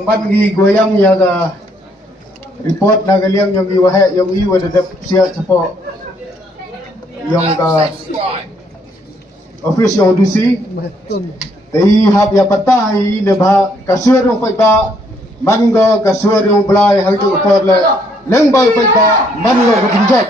yang ban gi goyang ya ga report na galiang yang iwahe yang iwa de sia cepo yang ga office yang dusi tei hap ya pata hi ne ba kasur ro pai ba man go kasur ro blai hang tu por le leng ba pai ba man go binjek